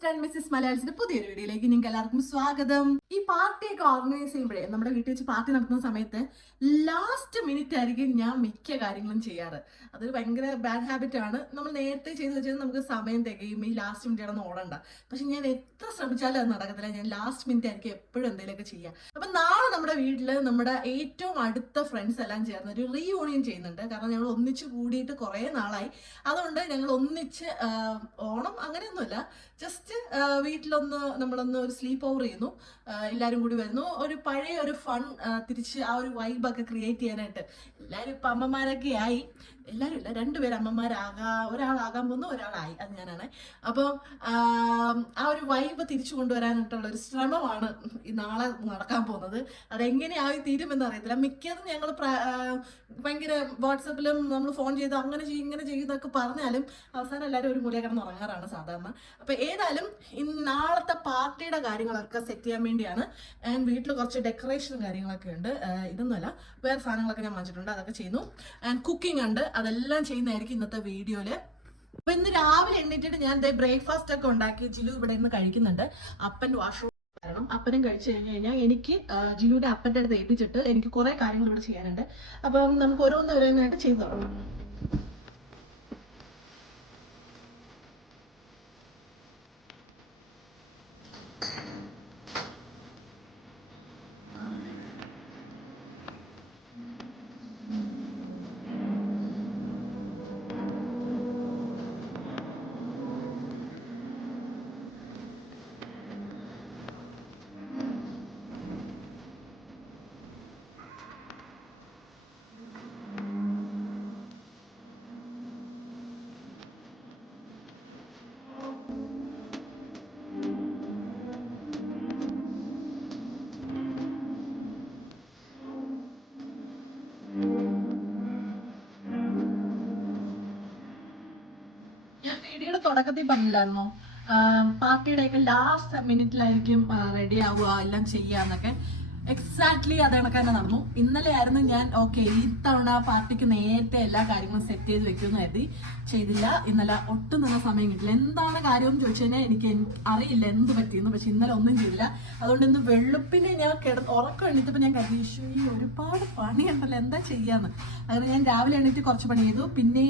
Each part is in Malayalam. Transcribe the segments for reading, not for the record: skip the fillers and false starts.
മിസ്റ്റർ ആൻഡ് മിസ്സിസ് മലയാളത്തിന്റെ പുതിയൊരു വീഡിയോയിലേക്ക് നിങ്ങൾക്ക് എല്ലാവർക്കും സ്വാഗതം. ഈ പാർട്ടിയൊക്കെ ഓർഗനൈസ് ചെയ്യുമ്പോഴേ നമ്മുടെ വീട്ടിൽ വെച്ച് പാർട്ടി നടത്തുന്ന സമയത്ത് ലാസ്റ്റ് മിനിറ്റ് ആയിരിക്കും ഞാൻ മിക്ക കാര്യങ്ങളും ചെയ്യാറ്. അതൊരു ഭയങ്കര ബാഡ് ഹാബിറ്റ് ആണ്. നമ്മൾ നേരത്തെ ചെയ്ത് വെച്ചാൽ നമുക്ക് സമയം തികയും, ഈ ലാസ്റ്റ് മിനിറ്റ് ആണെന്ന് ഓടണ്ട. പക്ഷെ ഞാൻ എത്ര ശ്രമിച്ചാലും അത് നടക്കത്തില്ല. ഞാൻ ലാസ്റ്റ് മിനിറ്റ് ആയിരിക്കും എപ്പോഴും എന്തെങ്കിലുമൊക്കെ ചെയ്യുക. അപ്പൊ നാളെ നമ്മുടെ വീട്ടില് നമ്മുടെ ഏറ്റവും അടുത്ത ഫ്രണ്ട്സ് എല്ലാം ചേർന്ന് ഒരു റീയൂണിയൻ ചെയ്യുന്നുണ്ട്. കാരണം ഞങ്ങൾ ഒന്നിച്ച് കൂടിയിട്ട് കുറെ നാളായി. അതുകൊണ്ട് ഞങ്ങൾ ഒന്നിച്ച് ഓണം അങ്ങനെയൊന്നുമില്ല, ജസ്റ്റ് നമ്മളൊന്ന് ഒരു സ്ലീപ്പ് ഓവർ ചെയ്യുന്നു. എല്ലാവരും കൂടി വരുന്നു, ഒരു പഴയ ഒരു ഫൺ തിരിച്ച് ആ ഒരു വൈബൊക്കെ ക്രിയേറ്റ് ചെയ്യാനായിട്ട്. എല്ലാവരും ഇപ്പം അമ്മമാരൊക്കെ ആയി, എല്ലാവരും ഇല്ല, രണ്ടുപേരും ഒരാളാകാൻ പോകുന്നു, ഒരാളായി, അത് ഞാനാണ്. അപ്പം ആ ഒരു വൈബ് തിരിച്ചു കൊണ്ടുവരാനായിട്ടുള്ള ഒരു ശ്രമമാണ് ഈ നാളെ നടക്കാൻ പോകുന്നത്. അതെങ്ങനെയായി തീരുമെന്ന് അറിയത്തില്ല. മിക്കതും ഞങ്ങൾ ഭയങ്കര വാട്സപ്പിലും നമ്മൾ ഫോൺ ചെയ്ത് അങ്ങനെ ചെയ്യും ഇങ്ങനെ ചെയ്യുന്നതൊക്കെ പറഞ്ഞാലും അവസാനം എല്ലാവരും ഒരു മൂലയിൽ കിടന്ന് ഉറങ്ങാറാണ് സാധാരണ. അപ്പൊ ഏതായാലും നാളത്തെ പാർട്ടിയുടെ കാര്യങ്ങളൊക്കെ സെറ്റ് ചെയ്യാൻ വേണ്ടിയാണ്. ആൻഡ് വീട്ടിൽ കുറച്ച് ഡെക്കറേഷനും കാര്യങ്ങളൊക്കെ ഉണ്ട്. ഇതൊന്നുമല്ല, വേറെ സാധനങ്ങളൊക്കെ ഞാൻ വാങ്ങിച്ചിട്ടുണ്ട്, അതൊക്കെ ചെയ്യുന്നു. ആൻഡ് കുക്കിംഗ് ഉണ്ട്, അതെല്ലാം ചെയ്യുന്നതായിരിക്കും ഇന്നത്തെ വീഡിയോയില്. അപ്പൊ ഇന്ന് രാവിലെ എണ്ണീറ്റിട്ട് ഞാൻ ബ്രേക്ക്ഫാസ്റ്റ് ഒക്കെ ഉണ്ടാക്കി ജിലു ഇവിടെ നിന്ന് കഴിക്കുന്നുണ്ട്. അപ്പൻ വാഷ്റൂം കാരണം അപ്പനും കഴിച്ചു കഴിഞ്ഞു കഴിഞ്ഞാൽ എനിക്ക് ജിലുവിന്റെ അപ്പന്റെ അടുത്ത് ഏൽപ്പിച്ചിട്ട് എനിക്ക് കുറെ കാര്യങ്ങൾ ഇവിടെ ചെയ്യാനുണ്ട്. അപ്പം നമുക്ക് ഓരോന്നായിട്ട് ചെയ്തു തുടങ്ങാം. വീഡിയോയുടെ തുടക്കത്തിൽ പറഞ്ഞില്ലായിരുന്നോ പാർട്ടിയുടെയൊക്കെ ലാസ്റ്റ് മിനിറ്റിലായിരിക്കും റെഡി ആവുക, എല്ലാം ചെയ്യാന്നൊക്കെ. എക്സാക്ട്ലി അത് കണക്ക് തന്നെ നടന്നു. ഇന്നലെ ആയിരുന്നു ഞാൻ ഈ തവണ പാർട്ടിക്ക് നേരത്തെ എല്ലാ കാര്യങ്ങളും സെറ്റ് ചെയ്ത് വെക്കുമെന്ന് കരുതി. ചെയ്തില്ല. ഇന്നലെ ഒട്ടും നല്ല സമയം കിട്ടില്ല. എന്താണ് കാര്യം എന്ന് ചോദിച്ചു കഴിഞ്ഞാൽ എനിക്ക് അറിയില്ല എന്ത് പറ്റിയെന്ന്. പക്ഷെ ഇന്നലെ ഒന്നും ചെയ്തില്ല. അതുകൊണ്ട് ഇന്ന് വെളുപ്പിനെ ഞാൻ ഉറക്കം എണീറ്റപ്പോൾ ഞാൻ കരുതി ഈ ഒരുപാട് പണിയുണ്ടല്ലോ, എന്താ ചെയ്യാന്ന്. അങ്ങനെ ഞാൻ രാവിലെ എണീറ്റ് കുറച്ച് പണി ചെയ്തു. പിന്നെ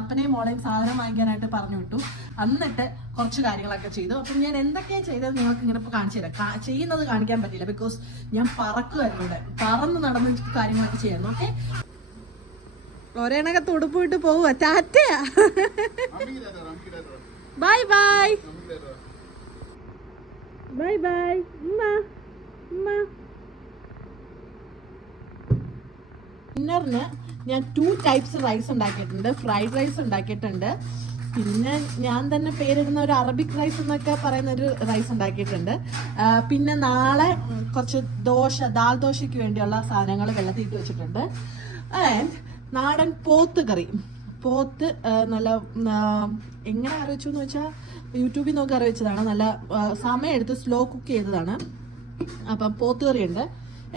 അപ്പനെയും മോളെയും സാധനം വാങ്ങിക്കാനായിട്ട് പറഞ്ഞു വിട്ടു. എന്നിട്ട് കുറച്ച് കാര്യങ്ങളൊക്കെ ചെയ്തു. അപ്പം ഞാൻ എന്തൊക്കെയാണ് ചെയ്തത് നിങ്ങൾക്ക് ഇങ്ങനെ ഇപ്പോൾ കാണിച്ചു തരാം. ചെയ്യുന്നത് കാണിക്കാൻ പറ്റില്ല, ബിക്കോസ് ഞാൻ പറക്കുമായിരുന്നു. ഇവിടെ പറന്ന് നടന്ന് കാര്യങ്ങളൊക്കെ ചെയ്യായിരുന്നു. ഓക്കെ, ഒരെണ്ണൊക്കെ തുടുപ്പ് വിട്ട് പോവുക. ടാറ്റയാ, ബൈ ബൈ ബൈ ബൈ. ഡിന്നറിന് ഞാൻ 2 ടൈപ്സ് റൈസ് ഉണ്ടാക്കിയിട്ടുണ്ട്. ഫ്രൈഡ് റൈസ് ഉണ്ടാക്കിയിട്ടുണ്ട്, പിന്നെ ഞാൻ തന്നെ പേരിടുന്ന ഒരു അറബിക് റൈസ് എന്നൊക്കെ പറയുന്ന ഒരു റൈസ് ഉണ്ടാക്കിയിട്ടുണ്ട്. പിന്നെ നാളെ കുറച്ച് ദാൽ ദോശയ്ക്ക് വേണ്ടിയുള്ള സാധനങ്ങൾ വെള്ളത്തിയിട്ട് വെച്ചിട്ടുണ്ട്. ആൻഡ് നാടൻ പോത്ത് കറി. പോത്ത് നല്ല എങ്ങനെ കറി വെച്ചു എന്ന് വെച്ചാൽ യൂട്യൂബിൽ നോക്കി കറി വെച്ചതാണ്. നല്ല സമയം എടുത്ത് സ്ലോ കുക്ക് ചെയ്തതാണ്. അപ്പം പോത്ത് കറിയുണ്ട്.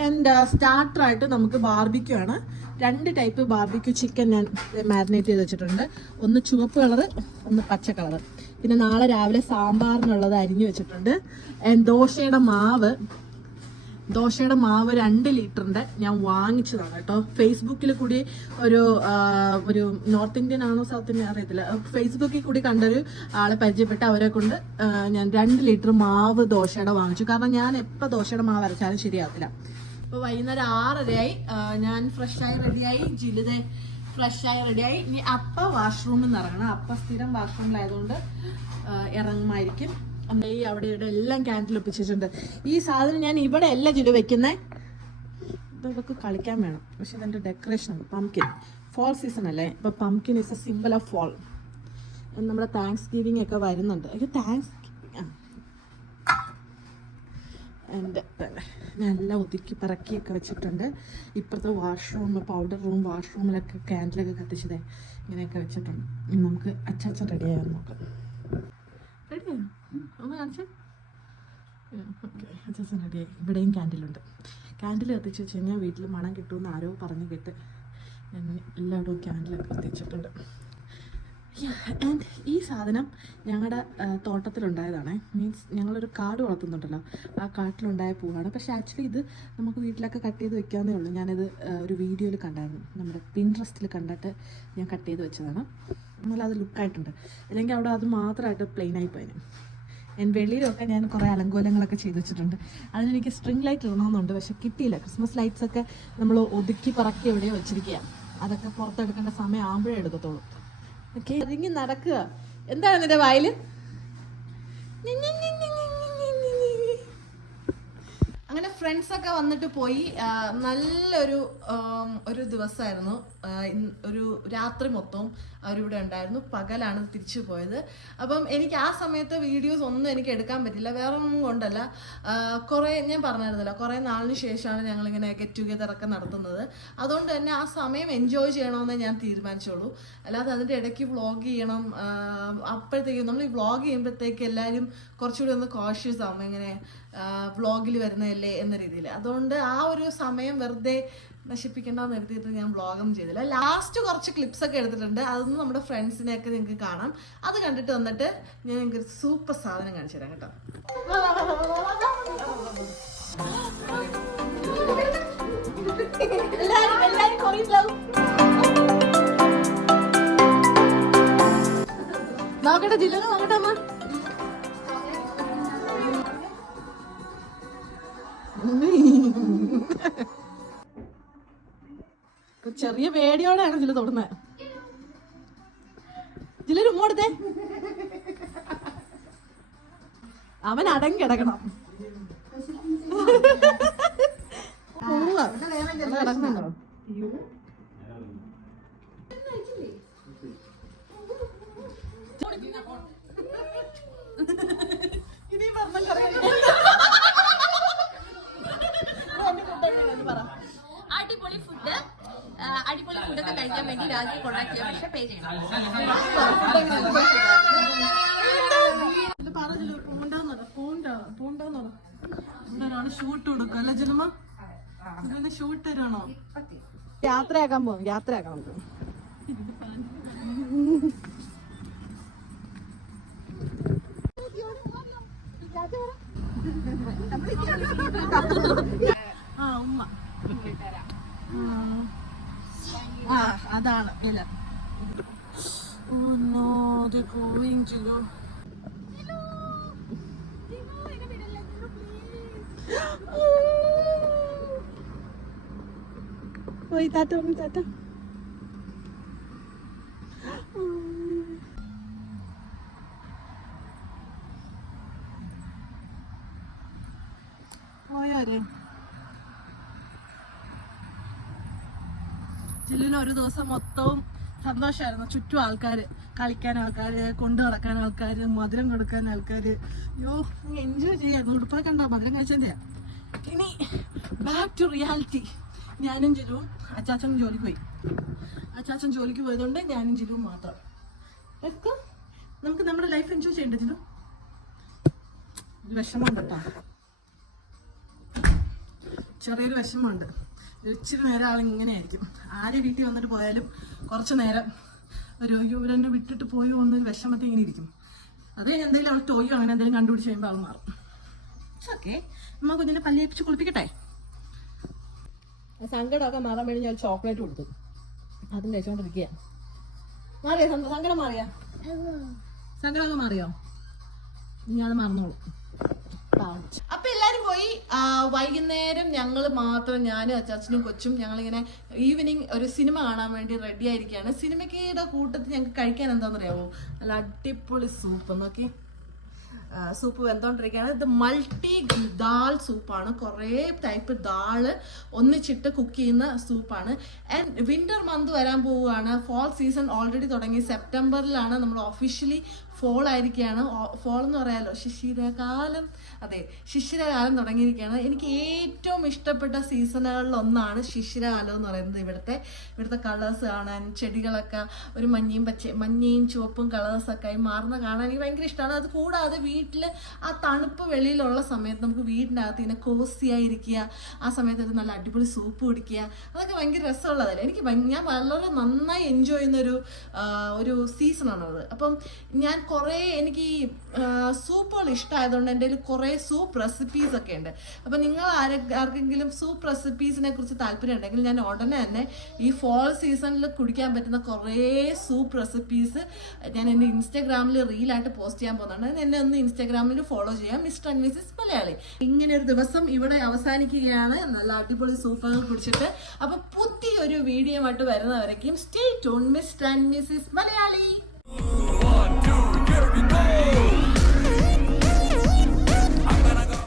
ആൻഡ് സ്റ്റാർട്ടറായിട്ട് നമുക്ക് ബാർബിക്യൂ ആണ്. 2 ടൈപ്പ് ബാർബിക്യൂ ചിക്കൻ ഞാൻ മാരിനേറ്റ് ചെയ്ത് വെച്ചിട്ടുണ്ട്. ഒന്ന് ചുവപ്പ് കളറ്, ഒന്ന് പച്ച കളറ്. പിന്നെ നാളെ രാവിലെ സാമ്പാറിനുള്ളത് അരിഞ്ഞു വെച്ചിട്ടുണ്ട്. ആൻഡ് ദോശയുടെ മാവ് 2 ലിറ്ററിന്റെ ഞാൻ വാങ്ങിച്ചതാണ് കേട്ടോ. ഫേസ്ബുക്കിൽ കൂടി ഒരു നോർത്ത് ഇന്ത്യൻ ആണോ സൗത്ത് ഇന്ത്യൻ അറിയത്തില്ല, ഫേസ്ബുക്കിൽ കൂടി കണ്ടൊരു ആളെ പരിചയപ്പെട്ട് അവരെ കൊണ്ട് ഞാൻ 2 ലിറ്റർ മാവ് ദോശയുടെ വാങ്ങിച്ചു. കാരണം ഞാൻ എപ്പോൾ ദോശയുടെ മാവ് അരച്ചാലും ശരിയാകത്തില്ല. ഇപ്പോൾ വൈകുന്നേരം 6:30 ഞാൻ ഫ്രഷായി റെഡിയായി, ജിലുതെ ഫ്രഷായി റെഡിയായി. ഇനി അപ്പ വാഷ്റൂമിൽ നിന്ന് ഇറങ്ങണം. അപ്പ സ്ഥിരം വാഷ്റൂമിലായതുകൊണ്ട് ഇറങ്ങുമായിരിക്കും. അവിടെ ഇവിടെ എല്ലാം ക്യാൻഡിൽ ഒപ്പിച്ചിട്ടുണ്ട്. ഈ സാധനം ഞാൻ ഇവിടെ അല്ല ജിലു വെക്കുന്നത്, ഇതൊക്കെ കളിക്കാൻ വേണം. പക്ഷെ ഇതെൻ്റെ ഡെക്കറേഷനാണ്. പംകിൻ ഫോൾ സീസൺ അല്ലേ, ഇപ്പൊ pumpkin is a simple of fall. നമ്മുടെ താങ്ക്സ് ഗിവിംഗ് ഒക്കെ വരുന്നുണ്ട്. താങ്ക്സ് എൻ്റെ നല്ല ഒതുക്കി പറക്കിയൊക്കെ വെച്ചിട്ടുണ്ട്. ഇപ്പോഴത്തെ വാഷ്റൂം, പൗഡർ റൂം, വാഷ്റൂമിലൊക്കെ ക്യാൻഡിലൊക്കെ കത്തിച്ചതേ ഇങ്ങനെയൊക്കെ വെച്ചിട്ടുണ്ട്. നമുക്ക് അച്ചാച്ച റെഡിയായാൽ നോക്കാം. റെഡിയായോ? ഒന്ന് കാണിച്ചേ. ഓക്കെ, അച്ചാച്ച റെഡിയായി. ഇവിടെയും ക്യാൻഡിലുണ്ട്. ക്യാൻഡിൽ കത്തിച്ച് വെച്ച് കഴിഞ്ഞാൽ വീട്ടിൽ മണം കിട്ടുമെന്ന് ആരോ പറഞ്ഞു കേട്ട് ഞാൻ എല്ലായിടവും ക്യാൻഡിലൊക്കെ കത്തിച്ചിട്ടുണ്ട്. ആൻഡ് ഈ സാധനം ഞങ്ങളുടെ തോട്ടത്തിലുണ്ടായതാണ്. മീൻസ് ഞങ്ങളൊരു കാട് വളർത്തുന്നുണ്ടല്ലോ, ആ കാട്ടിലുണ്ടായ പൂവാണ്. പക്ഷേ ആക്ച്വലി ഇത് നമുക്ക് വീട്ടിലൊക്കെ കട്ട് ചെയ്ത് വെക്കാവുന്നേ ഉള്ളൂ. ഞാനിത് ഒരു വീഡിയോയിൽ കണ്ടായിരുന്നു, നമ്മുടെ പിൻട്രസ്റ്റിൽ കണ്ടിട്ട് ഞാൻ കട്ട് ചെയ്ത് വെച്ചതാണ്. എന്നാൽ അത് ലുക്കായിട്ടുണ്ട്. അല്ലെങ്കിൽ അവിടെ അത് മാത്രമായിട്ട് പ്ലെയിനായി പോയതിന്. വെളിയിലൊക്കെ ഞാൻ കുറേ അലങ്കോലങ്ങളൊക്കെ ചെയ്ത് വെച്ചിട്ടുണ്ട്. അതിനെനിക്ക് സ്ട്രിങ് ലൈറ്റ് ഇടണമെന്നുണ്ട്, പക്ഷെ കിട്ടിയില്ല. ക്രിസ്മസ് ലൈറ്റ്സൊക്കെ നമ്മൾ ഒതുക്കി പറക്കി എവിടെയോ വെച്ചിരിക്കുക. അതൊക്കെ പുറത്തെടുക്കേണ്ട സമയം ആകുമ്പോഴേ എടുക്കത്തുള്ളൂ. ഓക്കെ, ഇറങ്ങി നടക്കുക. എന്താണ് നിന്റെ വായില്? അങ്ങനെ ഫ്രണ്ട്സൊക്കെ വന്നിട്ട് പോയി. നല്ലൊരു ദിവസമായിരുന്നു. ഒരു രാത്രി മൊത്തവും അവരിവിടെ ഉണ്ടായിരുന്നു. പകലാണ് തിരിച്ചു പോയത്. അപ്പം എനിക്ക് ആ സമയത്ത് വീഡിയോസ് ഒന്നും എനിക്ക് എടുക്കാൻ പറ്റില്ല. വേറെ ഒന്നും കൊണ്ടല്ല, ഞാൻ പറഞ്ഞിരുന്നല്ലോ, കുറേ നാളിന് ശേഷമാണ് ഞങ്ങളിങ്ങനെ ഗെറ്റ് ടുഗെദർ ഒക്കെ നടത്തുന്നത്. അതുകൊണ്ട് തന്നെ ആ സമയം എൻജോയ് ചെയ്യണമെന്ന് ഞാൻ തീരുമാനിച്ചോളൂ. അല്ലാതെ അതിൻ്റെ ഇടയ്ക്ക് വ്ളോഗ് ചെയ്യണം. അപ്പോഴത്തേക്കും നമ്മൾ ഈ വ്ളോഗ് ചെയ്യുമ്പോഴത്തേക്ക് എല്ലാവരും കുറച്ചുകൂടി ഒന്ന് കോഷ്യസ് ആവും, ഇങ്ങനെ വ്ളോഗിൽ വരുന്നതല്ലേ എന്ന രീതിയിൽ. അതുകൊണ്ട് ആ ഒരു സമയം വെറുതെ നശിപ്പിക്കേണ്ടെന്ന് എടുത്തിട്ട് ഞാൻ വ്ളോഗൊന്നും ചെയ്തില്ല. ലാസ്റ്റ് കുറച്ച് ക്ലിപ്സ് ഒക്കെ എടുത്തിട്ടുണ്ട്. അതൊന്നും നമ്മുടെ ഫ്രണ്ട്സിനെയൊക്കെ നിങ്ങൾക്ക് കാണാം. അത് കണ്ടിട്ട് വന്നിട്ട് ഞാൻ നിങ്ങൾക്ക് സൂപ്പർ സാധനം കാണിച്ചു തരാം കേട്ടോ. നോക്കട്ടെ ജില്ല, നോക്കട്ടെ അമ്മ. ചെറിയ പേടിയോടെയാണ് ജില്ല തൊടുന്നത്. ജില്ല ഉമ്മോടുത്തേ, അവൻ അടങ്ങി കിടക്കണം. കിടക്കുന്നുണ്ടോ? ഇനി അടിപൊളി ഫുഡൊക്കെ കഴിക്കാൻ വേണ്ടി രാത്രി കൊണ്ടാക്കിയ, പക്ഷെ പേ ചെയ്യണം. ഷൂട്ട് കൊടുക്കും അല്ല ജനമ? ഷൂട്ട് തരുവാണോ? യാത്രയാക്കാൻ പോകും, യാത്രയാക്കാൻ പോകും. ആ ഉമ്മ, അതാണ് ഇല്ല. Oh no, they're going to go. Oi, tata, tata. പോയാരെ ജില്ലിന് ഒരു ദിവസം മൊത്തവും സന്തോഷമായിരുന്നു. ചുറ്റും ആൾക്കാർ, കളിക്കാൻ ആൾക്കാർ, കൊണ്ടു നടക്കാൻ ആൾക്കാർ, മധുരം കൊടുക്കാൻ ആൾക്കാർ. അയ്യോ, എൻജോയ് ചെയ്യായിരുന്നു. ഉടുപ്പൊക്കെ കണ്ടാ മധുരം കഴിച്ചതിൻ്റെ. ഇനി ബാക്ക് ടു റിയാലിറ്റി. ഞാനും ജിലുവും, അച്ചാച്ചനും ജോലിക്ക് പോയി. അച്ചാച്ചൻ ജോലിക്ക് പോയതുകൊണ്ട് ഞാനും ജിലുവും മാത്രം. നമുക്ക് നമ്മുടെ ലൈഫ് എൻജോയ് ചെയ്യണ്ടേ ജിലു? ഒരു വിഷമമുണ്ട് കേട്ടോ, ചെറിയൊരു വിഷമമുണ്ട്. ഇച്ചിരി നേരം ആളിങ്ങനെ ആയിരിക്കും. ആരെ വീട്ടിൽ വന്നിട്ട് പോയാലും കുറച്ച് നേരം ഒരു ഇവരെന്നെ വിട്ടിട്ട് പോയോ എന്നൊരു വിഷമത്തിൽ ഇങ്ങനെ ഇരിക്കും. അത് എന്തെങ്കിലും അവൾ ടോയോ അങ്ങനെ എന്തെങ്കിലും കണ്ടുപിടിച്ച് കഴിയുമ്പോൾ ആൾ മാറും. ഓക്കെ, അമ്മ കുഞ്ഞിനെ പല്ലിയിപ്പിച്ച് കുളിപ്പിക്കട്ടെ. സങ്കടമൊക്കെ മാറാൻ വേണ്ടി ഞാൻ ചോക്ലേറ്റ് കൊടുത്തു. അതും കഴിച്ചോണ്ടിരിക്കുക. മാറിയോ സങ്കടം? മാറിയാ സങ്കടമൊക്കെ മാറിയോ? ഇനി അത് മറന്നോളൂ. അപ്പൊ എല്ലാരും പോയി. വൈകുന്നേരം ഞങ്ങൾ മാത്രം, ഞാനും അച്ചാച്ചനും കൊച്ചും, ഞങ്ങളിങ്ങനെ ഈവനിങ് ഒരു സിനിമ കാണാൻ വേണ്ടി റെഡി ആയിരിക്കുകയാണ്. സിനിമയ്ക്കുടെ കൂട്ടത്തിൽ ഞങ്ങൾക്ക് കഴിക്കാൻ എന്താണെന്നറിയാവോ? നല്ല അടിപൊളി സൂപ്പ്. നോക്കി, സൂപ്പ് വെന്തോണ്ടിരിക്കുകയാണ്. ഇത് മൾട്ടി ദാൽ സൂപ്പാണ്. കുറേ ടൈപ്പ് ദാള് ഒന്നിച്ചിട്ട് കുക്ക് ചെയ്യുന്ന സൂപ്പാണ്. ആൻഡ് വിന്റർ മന്ത് വരാൻ പോവുകയാണ്. ഫോൾ സീസൺ ഓൾറെഡി തുടങ്ങി. സെപ്റ്റംബറിലാണ് നമ്മൾ ഒഫീഷ്യലി ഫോൾ ആയിരിക്കുകയാണ്. ഫോൾ എന്ന് പറയാലോ, ശിശിരകാലം. അതെ, ശിശിരകാലം തുടങ്ങിയിരിക്കുകയാണ്. എനിക്ക് ഏറ്റവും ഇഷ്ടപ്പെട്ട സീസണുകളിൽ ഒന്നാണ് ശിശിരകാലം എന്ന് പറയുന്നത്. ഇവിടുത്തെ കളേഴ്സ് കാണാൻ, ചെടികളൊക്കെ ഒരു മഞ്ഞയും ചുവപ്പും കളേഴ്സൊക്കെ ആയി മാറുന്ന കാണാൻ എനിക്ക് ഭയങ്കര ഇഷ്ടമാണ്. അത് കൂടാതെ വീട്ടിൽ ആ തണുപ്പ് വെളിയിലുള്ള സമയത്ത് നമുക്ക് വീടിനകത്ത് ഇങ്ങനെ കോസിയായിരിക്കുക, ആ സമയത്ത് ഒരു നല്ല അടിപൊളി സൂപ്പ് കുടിക്കുക, അതൊക്കെ ഭയങ്കര രസമുള്ളതല്ലേ. ഞാൻ വളരെ നന്നായി എൻജോയ് ചെയ്യുന്ന ഒരു സീസണാണത്. അപ്പം ഞാൻ എനിക്ക് ഈ സൂപ്പുകൾ ഇഷ്ടമായതുകൊണ്ട് എൻ്റെ കയ്യിൽ കുറേ സൂപ്പ് റെസിപ്പീസ് ഒക്കെ ഉണ്ട്. അപ്പം നിങ്ങൾ ആർക്കെങ്കിലും സൂപ്പ് റെസിപ്പീസിനെ കുറിച്ച് താല്പര്യം ഉണ്ടെങ്കിൽ ഞാൻ ഉടനെ തന്നെ ഈ ഫോൾ സീസണിൽ കുടിക്കാൻ പറ്റുന്ന കുറേ സൂപ്പ് റെസിപ്പീസ് ഞാൻ എൻ്റെ ഇൻസ്റ്റാഗ്രാമിൽ റീലായിട്ട് പോസ്റ്റ് ചെയ്യാൻ പോകുന്നുണ്ട്. എന്നെ ഒന്ന് ഇൻസ്റ്റാഗ്രാമിൽ ഫോളോ ചെയ്യാം, മിസ്റ്റർ ആൻഡ് മിസ്സിസ് മലയാളി. ഇങ്ങനെ ഒരു ദിവസം ഇവിടെ അവസാനിക്കുകയാണ്, നല്ല അടിപൊളി സൂപ്പൊക്കെ കുടിച്ചിട്ട്. അപ്പൊ പുതിയൊരു വീഡിയോ ആയിട്ട് വരുന്നവരേക്കും stay tune, Mr and Mrs Malayali. 1, 2, here we go.